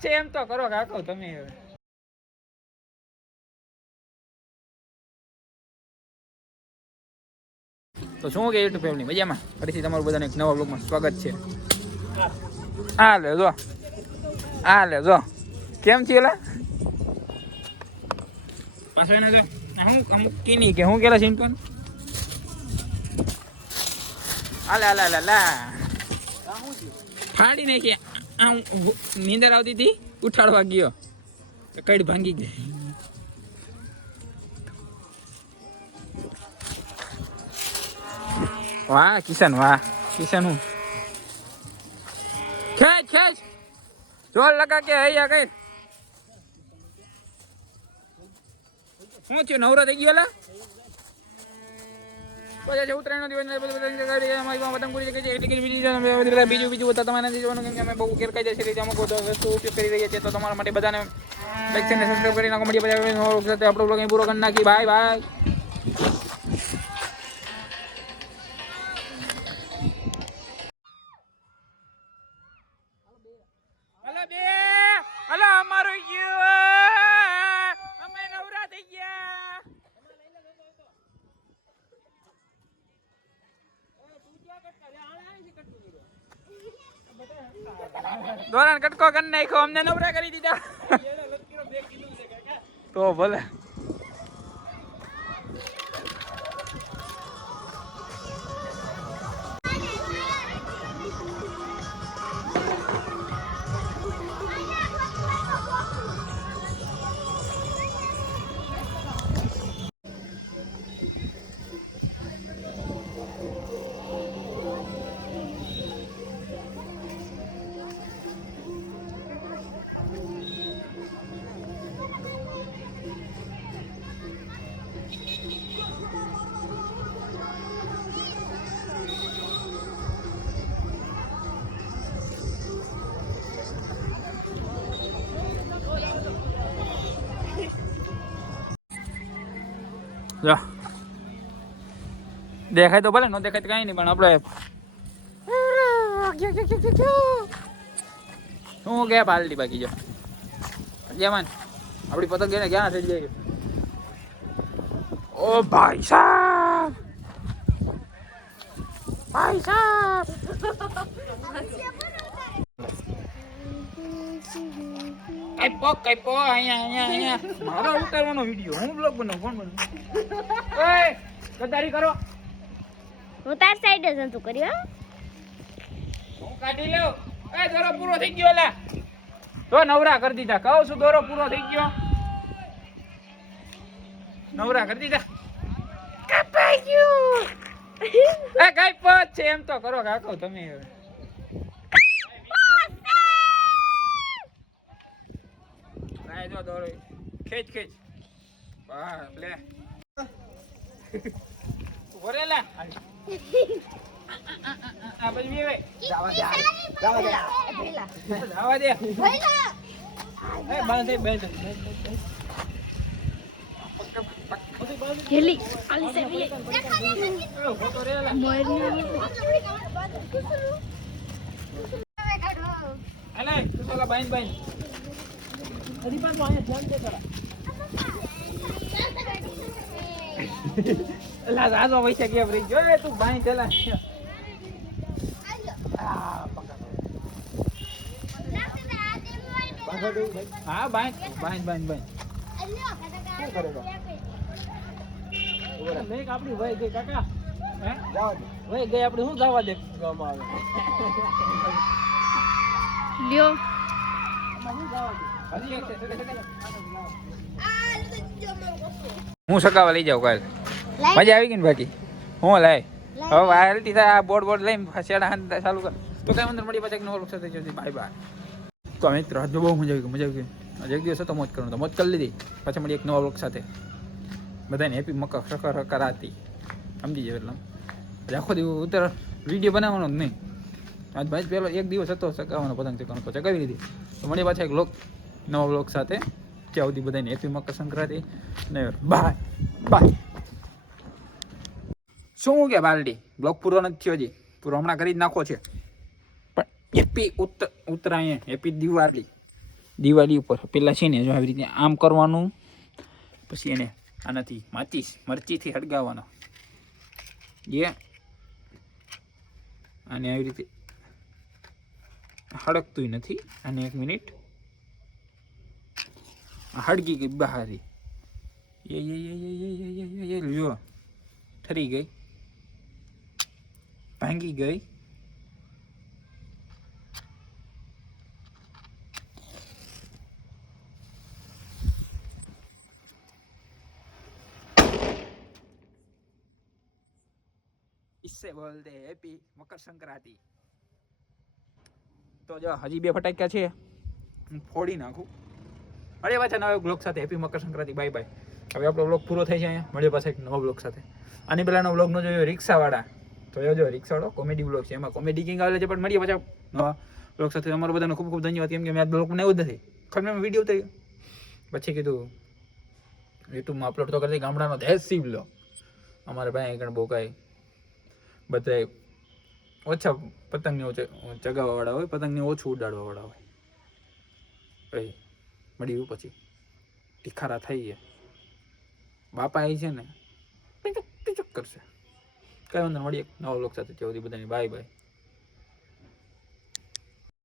છે એમ તો કરો કાકો તમે હવે. તો શું કે યુટ્યુબ ફેમિલી મજામાં? ફરીથી તમારું બધાને એક નવા બ્લોગમાં સ્વાગત છે. આ લે જો. આ લે જો. કેમ છે એલા? પાછો એને જો. હું હું કીની કે હું કેલા સિમ્પલ આલે આલે આલે લા ફાડી નાખી. આમ નીંદર આવતી હતી, ઉઠાડવા ગયો. તો કઈડ ભાંગી ગઈ. વાહ, કિશન વાહ. કિશન હું? ખેંચ ખેંચ. જોર લગા કે હૈયા કઈ? શું થયું, નવરો થઈ ગયો લા? પછી છે, ઉત્તરાયણનો દિવસ છે, બીજી બીજું બધા તમારે નથી જોવાનું, કેમ કે અમે બહુ ગેરકાયદેસર રીતે અમુક વસ્તુ ઉપયોગ કરી રહ્યા છીએ, તો તમારા માટે બધાને લાઈક છે સબસ્ક્રાઈબ કરી નાખો મળી પછી આપણો બ્લોગ પૂરો કરી નાખી બાય બાય દોરાન કટકો કરી નાખ્યો અમને નવરા કરી દીધા. તો ભલે. જો દેખાય તો ભલે ન દેખાય તો કઈ નહીં પણ આપણે શું ગયા પાલટી બાકી જો જેમાં આપણી પતંગ એને ક્યાં થઈ જાય ઓ ભાઈ સાહેબ ભાઈ સાહેબ કઈ પો કઈ પો અહીંયા અહીંયા અહીંયા. મારો ઉતારવાનો વીડિયો હું બ્લોગ બનાવું કોણ બનાવું? ઓય ગદ્દારી કરો. હું તાર સાઈડ જ હતું કર્યો હું. કાઢી લઉં. એ દોરો પૂરો થઈ ગયો લા તો નવરા કરી દીધા. કહું છું દોરો પૂરો થઈ ગયો. નવરા કરી દીધા. કપાઈ ગયું. એ કઈ પત છે એમ તો કરો કાકો તમે હવે. લાય જો દોરો ખેંચ ખેંચ. વાહ લે. વરેલા આ પછી બે જવા દે. જવા દે. જવા દે. એ બાંધે બેઠ હેલી આલી સાઈડ ફોટો રેલા. અલે તું બાઈન બાઈન હરી પાછું અહીંયા ધ્યાન દે તારા. એલા રાજો પૈસા કેમ રહી ગયો. એ તું બાઈન ચલા હા બાઈન બાઈન બાઈન બાઈન મેક આપણી વહી ગઈ કાકા. હે? વહી ગઈ આપણે શું જવા દે? ગામમાં લ્યો. આવે હું સકાવા લઈ જાઉં કાલ. મજા આવી ગઈ ને બાકી હું લાય હવે આ હેલ્થી થાય આ બોર્ડ બોર્ડ લઈને ફસેડા ચાલુ કર. તો કઈ અંદર મળી પાછા એક નવો વૃક્ષ થઈ જશે. Bye bye. તો અમે રાત બહુ મજા આવી ગઈ મજા આવી ગઈ. આજે એક દિવસ હતો મોજ કરવાનો તો મોજ કરી લીધી. પછી મળી એક નવા વૃક્ષ સાથે. બધાને હેપી મકર સકર હકર હતી સમજી જાય એટલે. આખો દિવસ ઉતર વીડિયો બનાવવાનો જ નહીં. આજ ભાઈ પહેલો એક દિવસ હતો ચગાવવાનો પતંગ ચગાવવાનો તો કરી લીધી. તો મળી પાછા એક લોક નવા બ્લોગ સાથે. ત્યાં સુધી બધાને હેપી મકર સંક્રાંતિ. ને બાય બાય શું કે બાલડી? બ્લોગ પૂરો નથી થયો હજી. પૂરો હમણાં કરી જ નાખો છે. પણ હેપી ઉત્તર ઉત્તરાયણ હેપી દિવાળી. દિવાળી ઉપર પેલા છે ને જો આવી રીતે આમ કરવાનું પછી એને આનાથી માચીસ મરચીથી હળગાવવાનો. જે અને આવી રીતે હળગતું નથી. અને એક મિનિટ हड़की गई बाहर। ही ये ये ये ये ये ये ये ये लियो ठरी गई। पहंगी गई। इससे बोल दे एपी मकर संक्रांति। तो जो हजी बे फटाक क्या छे? फोड़ी नाखू। મળીએ પાછા નવા બ્લોગ સાથે. Happy Makar Sankranti. Bye bye હવે આપણો બ્લોગ પૂરો થઈ છે અહીંયા. મળીએ પાછા એક નવો બ્લોગ સાથે. આની પહેલાંનો બ્લોગનો જોયો રિક્ષાવાળા. તો જોજો રિક્ષાવાળો કોમેડી બ્લોગ છે. એમાં કોમેડી કિંગ આવે છે, પણ મળીએ પાછા નવા બ્લોગ સાથે. અમારો બધાનો ખૂબ ખૂબ ધન્યવાદ. કેમ કે મેં આ બ્લોગ બનાવ્યો જ નથી. ખબર મેં વીડિયો ઉતરી પછી કીધું યુટ્યુબમાં અપલોડ તો કરી ગામડાનો દેશી બ્લોગ અમારે ભાઈ આગળ બહુ કાંઈ બધાય ઓછા પતંગને ચગાવવાવાળા હોય, પતંગને ઓછું ઉડાડવાવાળા હોય. મળ્યું પછી. તીખારા થઈ ગયા. બાપા એ છે ને, ટીચુક કરશે. કઈ વાંધો મળીએ નવા લોક સાથે ત્યાં બધાની. Bye bye.